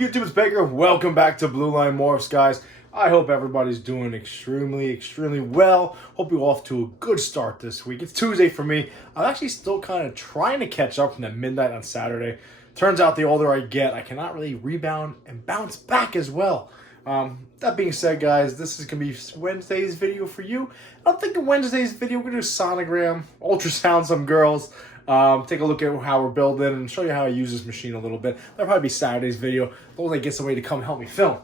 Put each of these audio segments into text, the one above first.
YouTube? It's Baker. Welcome back to Blue Line Morphs, guys. I hope everybody's doing extremely well. Hope you're off to a good start this week. It's Tuesday for me. I'm actually still kind of trying to catch up from that midnight on Saturday. Turns out the older I get, I cannot really rebound and bounce back as well. That being said, guys, this is going to be Wednesday's video for you. I'm thinking Wednesday's video, we're going to do sonogram, ultrasound some girls, take a look at how we're building, and show you how I use this machine a little bit. That'll probably be Saturday's video, as long as I get somebody to come help me film.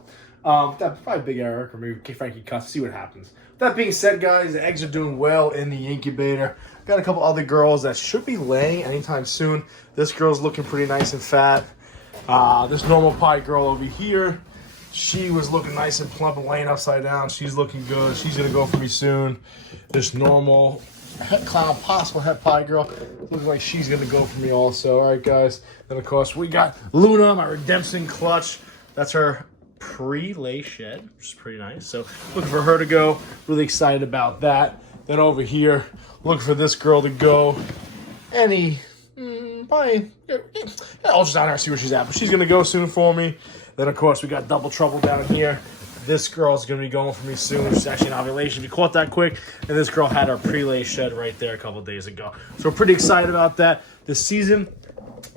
That's probably Big Eric or maybe Frankie Cuss, see what happens. That being said, guys, the eggs are doing well in the incubator. Got a couple other girls that should be laying anytime soon. This girl's looking pretty nice and fat. This normal pie girl over here, she was looking nice and plump and laying upside down. She's looking good. She's going to go for me soon. This normal possible het pie girl looks like she's going to go for me also. All right, guys. Then, of course, we got Luna, my redemption clutch. That's her pre-lay shed, which is pretty nice. So looking for her to go. Really excited about that. Then over here, looking for this girl to go. Probably, I'll just down her see where she's at. But she's going to go soon for me. Then, of course, we got double trouble down here. This girl's going to be going for me soon. She's actually an ovulation. If you caught that quick. And this girl had her pre-lay shed right there a couple days ago. So we're pretty excited about that. This season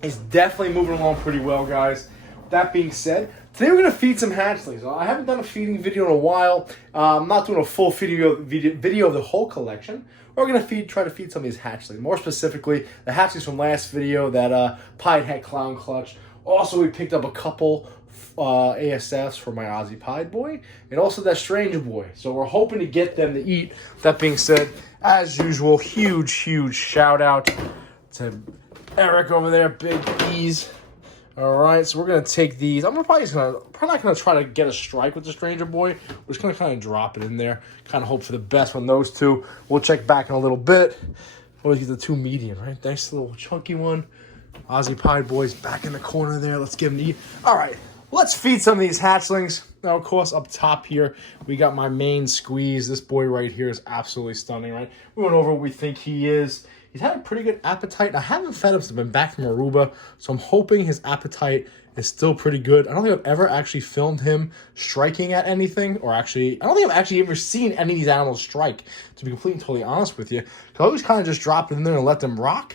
is definitely moving along pretty well, guys. That being said, today we're going to feed some hatchlings. I haven't done a feeding video in a while. I'm not doing a full video of the whole collection. We're going to try to feed some of these hatchlings. More specifically, the hatchlings from last video, that pied het clown clutch. Also, we picked up a couple ASFs for my Aussie Pied boy, and also that Stranger boy. So we're hoping to get them to eat. That being said, as usual, huge shout out to Eric over there, Big E's. All right, so we're gonna take these. I'm probably not gonna try to get a strike with the Stranger boy. We're just gonna kind of drop it in there, kind of hope for the best on those two. We'll check back in a little bit. Always get the two medium, right? Thanks to the little chunky one. Aussie Pied boy's back in the corner there. Let's give him to eat. All right. Let's feed some of these hatchlings. Now, of course, up top here, we got my main squeeze. This boy right here is absolutely stunning, right? We went over what we think he is. He's had a pretty good appetite. I haven't fed him since I've been back from Aruba, so I'm hoping his appetite is still pretty good. I don't think I've ever actually filmed him striking at anything, or actually, I don't think I've actually ever seen any of these animals strike, to be completely and totally honest with you. I always kind of just drop it in there and let them rock.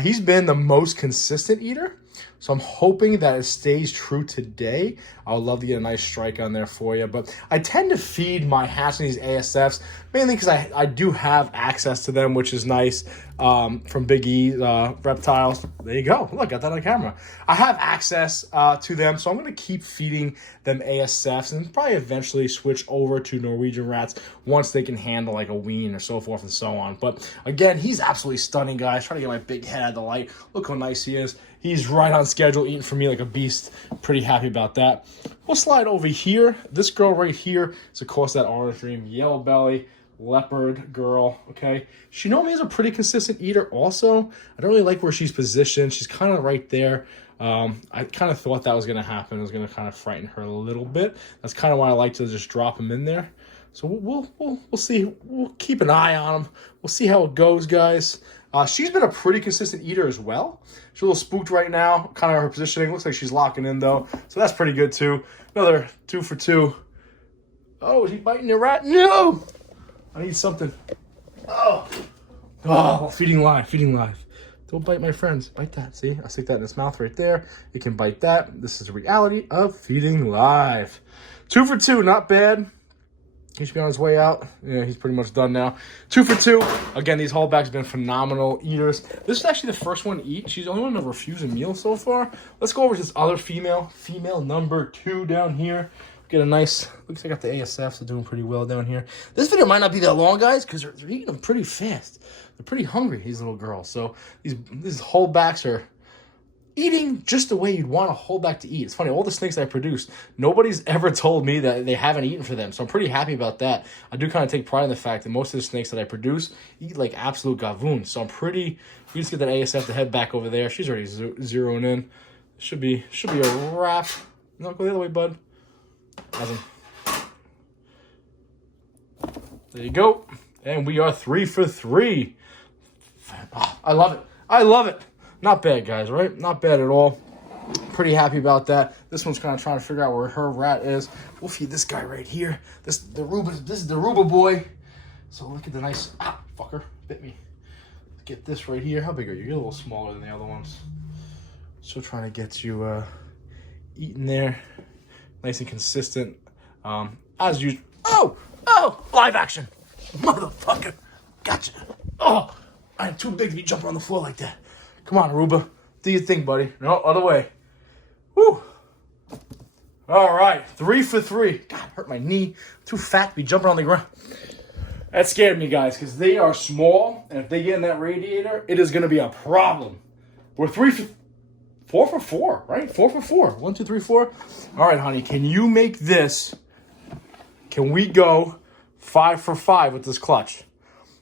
He's been the most consistent eater. So I'm hoping that it stays true today. I would love to get a nice strike on there for you. But I tend to feed my hatchlings ASFs, mainly because I do have access to them, which is nice, from Big E's Reptiles. There you go. Look, got that on camera. I have access to them, so I'm going to keep feeding them ASFs and probably eventually switch over to Norwegian rats once they can handle like a wean or so forth and so on. But again, he's absolutely stunning, guys. Trying to get my big head out of the light. Look how nice he is. He's right on schedule, eating for me like a beast. Pretty happy about that. We'll slide over here. This girl right here is, of course, that Orange Dream Yellow Belly Leopard girl, okay? She normally is a pretty consistent eater also. I don't really like where she's positioned. She's kind of right there. I kind of thought that was going to happen. It was going to kind of frighten her a little bit. That's kind of why I like to just drop him in there. So we'll see. We'll keep an eye on him. We'll see how it goes, guys. She's been a pretty consistent eater as well. She's a little spooked right now, kind of her positioning. Looks like she's locking in, though. So that's pretty good, too. Another 2 for 2. Oh, is he biting the rat? No! I need something. Oh, feeding live. Don't bite my friends. Bite that, see? I stick that in his mouth right there. It can bite that. This is the reality of feeding live. 2 for 2, not bad. He should be on his way out. Yeah, he's pretty much done now. 2 for 2. Again, these holdbacks have been phenomenal eaters. This is actually the first one to eat. She's the only one to refuse a meal so far. Let's go over to this other female. Female number 2 down here. Get a nice, looks like I got the ASFs. They're doing pretty well down here. This video might not be that long, guys, because they're eating them pretty fast. They're pretty hungry, these little girls. So these holdbacks are eating just the way you'd want a holdback to eat. It's funny, all the snakes I produce, nobody's ever told me that they haven't eaten for them. So I'm pretty happy about that. I do kind of take pride in the fact that most of the snakes that I produce eat like absolute gavoons. So I'm pretty, we just get that ASF to head back over there. She's already zeroing in. Should be a wrap. No, go the other way, bud. Awesome. There you go. And we are 3 for 3. Oh, I love it. Not bad, guys, right? Not bad at all. pretty happy about that. This one's kind of trying to figure out where her rat is. We'll feed this guy right here. This is the Ruba boy. So look at the nice, fucker, bit me. Let's get this right here. How big are you? You're a little smaller than the other ones. So trying to get you eating there. Nice and consistent. As usual. Oh, live action. Motherfucker. Gotcha. Oh, I'm too big to be jumping on the floor like that. Come on, Aruba. Do your thing, buddy. No, other way. Woo. All right, 3 for 3. God, hurt my knee. Too fat to be jumping on the ground. That scared me, guys, because they are small, and if they get in that radiator, it is going to be a problem. We're 4 for 4, right? 4 for 4. 1, 2, 3, 4. All right, honey, can you make this? Can we go 5 for 5 with this clutch?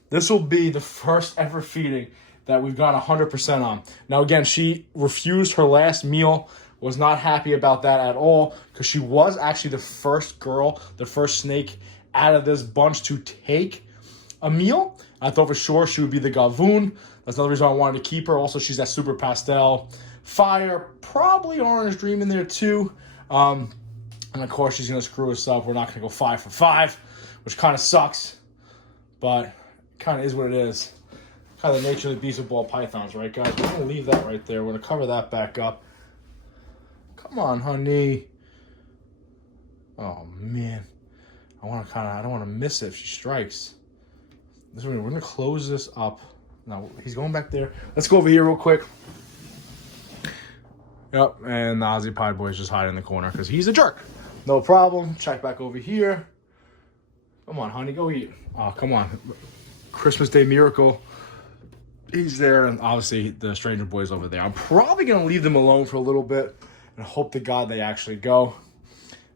This will be the first ever feeding that we've gone 100% on. Now, again, she refused her last meal, was not happy about that at all, because she was actually the first girl, the first snake out of this bunch to take a meal. I thought for sure she would be the Gavoon. That's another reason I wanted to keep her. Also, she's that super pastel fire, probably orange dream in there too. And of course, she's going to screw us up. We're not going to go 5 for 5, which kind of sucks, but kind of is what it is. Kind of the nature of the beast of ball pythons, right, guys? We're going to leave that right there. We're going to cover that back up. Come on, honey. Oh, man. I don't want to miss it if she strikes. We're going to close this up. Now, he's going back there. Let's go over here real quick. Yep, and the Aussie Pie Boy is just hiding in the corner because he's a jerk. No problem. Check back over here. Come on, honey, go eat. Oh, come on. Christmas Day Miracle. He's there, and obviously the stranger boy's over there. I'm probably going to leave them alone for a little bit and hope to God they actually go.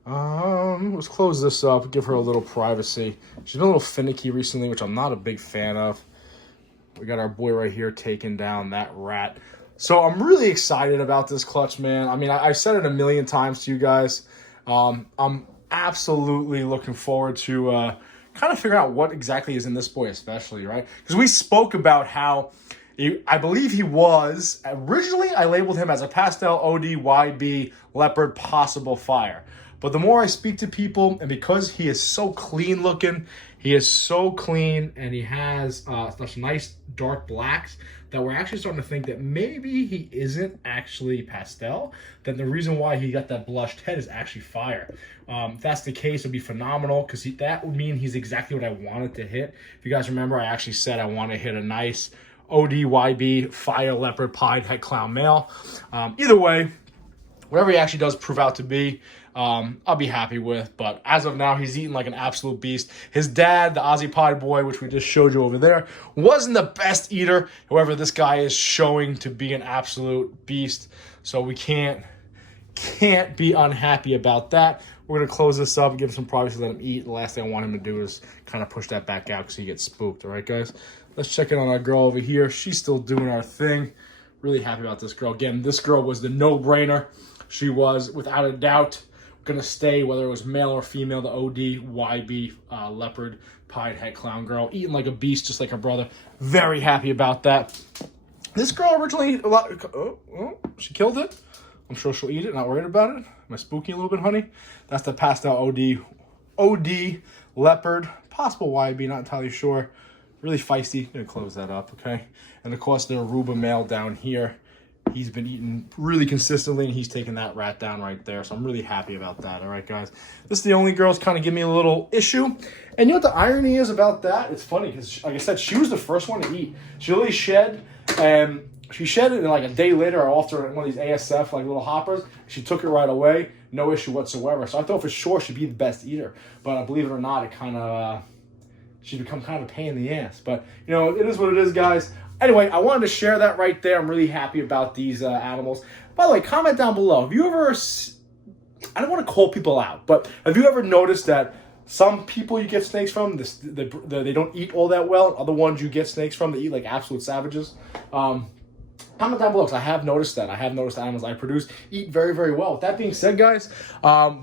Let's close this up, give her a little privacy. She's been a little finicky recently, which I'm not a big fan of. We got our boy right here taking down that rat. So I'm really excited about this clutch, man. I mean, I've said it a million times to you guys. I'm absolutely looking forward to kind of figuring out what exactly is in this boy especially, right? Because we spoke about how, I believe he was, originally I labeled him as a pastel ODYB leopard possible fire. But the more I speak to people, and because he is so clean looking, he is so clean, and he has such nice dark blacks, that we're actually starting to think that maybe he isn't actually pastel, that the reason why he got that blushed head is actually fire. If that's the case, it would be phenomenal, because that would mean he's exactly what I wanted to hit. If you guys remember, I actually said I want to hit a nice ODYB fire leopard pied het clown male. Either way, whatever he actually does prove out to be, I'll be happy with. But as of now, he's eating like an absolute beast. His dad, the Aussie Pie Boy, which we just showed you over there, wasn't the best eater. However, this guy is showing to be an absolute beast. So we can't be unhappy about that. We're going to close this up and give him some privacy, let him eat. The last thing I want him to do is kind of push that back out because he gets spooked. All right, guys? Let's check in on our girl over here. She's still doing our thing. Really happy about this girl. Again, this girl was the no-brainer. She was, without a doubt, going to stay, whether it was male or female, the ODYB leopard pied het clown girl, eating like a beast, just like her brother. Very happy about that. This girl originally, she killed it. I'm sure she'll eat it, not worried about it. Am I spooking a little bit, honey? That's the pastel OD leopard, possible YB, not entirely sure. Really feisty. Gonna close that up, okay? And of course, the Aruba male down here. He's been eating really consistently, and he's taking that rat down right there. So I'm really happy about that. All right, guys. This is the only girls kind of give me a little issue. And you know what the irony is about that? It's funny because, like I said, she was the first one to eat. She literally shed, and she shed it, and like a day later, I offered her one of these ASF, like little hoppers. She took it right away. No issue whatsoever. So I thought for sure she'd be the best eater. But believe it or not, it kind of, she's become kind of a pain in the ass. But, you know, it is what it is, guys. Anyway, I wanted to share that right there. I'm really happy about these animals. By the way, comment down below. Have you ever, I don't want to call people out, but have you ever noticed that some people you get snakes from, they don't eat all that well, and other ones you get snakes from, they eat like absolute savages? Comment down below, because I have noticed that. I have noticed animals I produce eat very, very well. With that being said, guys,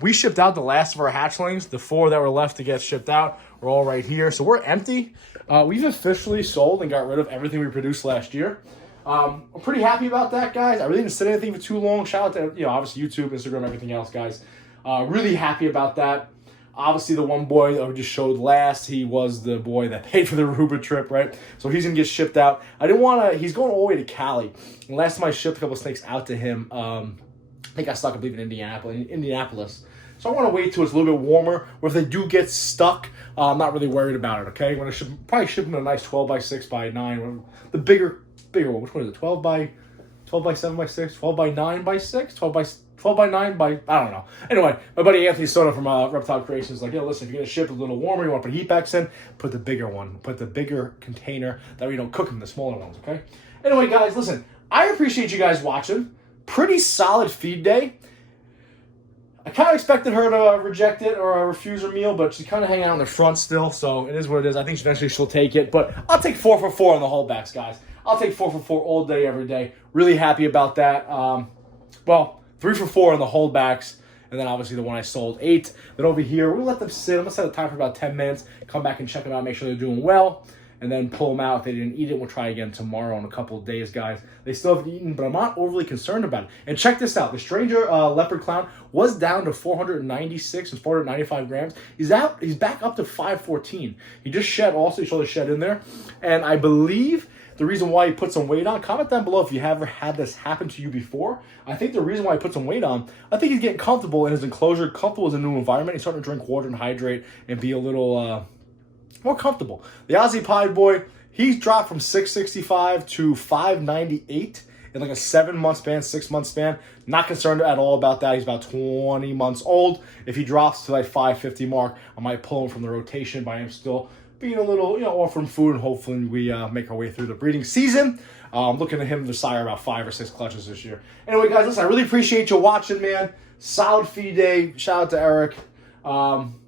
we shipped out the last of our hatchlings. The 4 that were left to get shipped out are all right here. So we're empty. We've officially sold and got rid of everything we produced last year. I'm pretty happy about that, guys. I really didn't say anything for too long. Shout out to, obviously YouTube, Instagram, everything else, guys. Really happy about that. Obviously, the one boy that we just showed last, he was the boy that paid for the Aruba trip, right? So he's going to get shipped out. I didn't want to, he's going all the way to Cali. And last time I shipped a couple snakes out to him, I think I stuck, I believe, in Indianapolis. So I want to wait till it's a little bit warmer, or if they do get stuck, I'm not really worried about it, okay? I'm going to probably ship them a nice 12 by 6 by 9. The bigger one, which one is it? 12 by 7 by 6, 12 by 9 by 6, 12 by 9 by, I don't know. Anyway, my buddy Anthony Soto from Reptile Creations is like, yo, listen, if you're going to ship a little warmer, you want to put heat packs in, put the bigger one. Put the bigger container that we don't cook them, the smaller ones, okay? Anyway, guys, listen, I appreciate you guys watching. Pretty solid feed day. I kind of expected her to reject it or refuse her meal, but she's kind of hanging out in the front still, so it is what it is. I think eventually she'll take it, but I'll take 4 for 4 on the holdbacks, guys. I'll take 4 for 4 all day, every day. Really happy about that. Well, 3 for 4 on the holdbacks, and then obviously the one I sold, 8. Then over here, we'll let them sit. I'm going to set a time for about 10 minutes, come back and check them out, make sure they're doing well, and then pull them out. If they didn't eat it, we'll try again tomorrow in a couple of days, guys. They still haven't eaten, but I'm not overly concerned about it. And check this out. The Stranger Leopard Clown was down to 496 and 495 grams. He's back up to 514. He just shed also. He showed the shed in there. And I believe the reason why he put some weight on, comment down below if you ever had this happen to you before. I think the reason why he put some weight on, I think he's getting comfortable in his enclosure, comfortable in a new environment. He's starting to drink water and hydrate and be a little more comfortable. The Aussie Pied Boy, he's dropped from 665 to 598 in like a 7-month span, 6-month span. Not concerned at all about that. He's about 20 months old. If he drops to like 550 mark, I might pull him from the rotation, but I am still being a little, offering food, and hopefully we make our way through the breeding season. I'm looking at him to sire about 5 or 6 clutches this year. Anyway, guys, listen, I really appreciate you watching, man. Solid feed day. Shout out to Eric.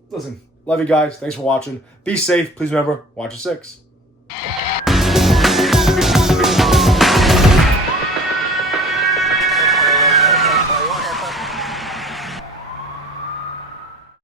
Listen, love you guys. Thanks for watching. Be safe. Please remember, watch your 6.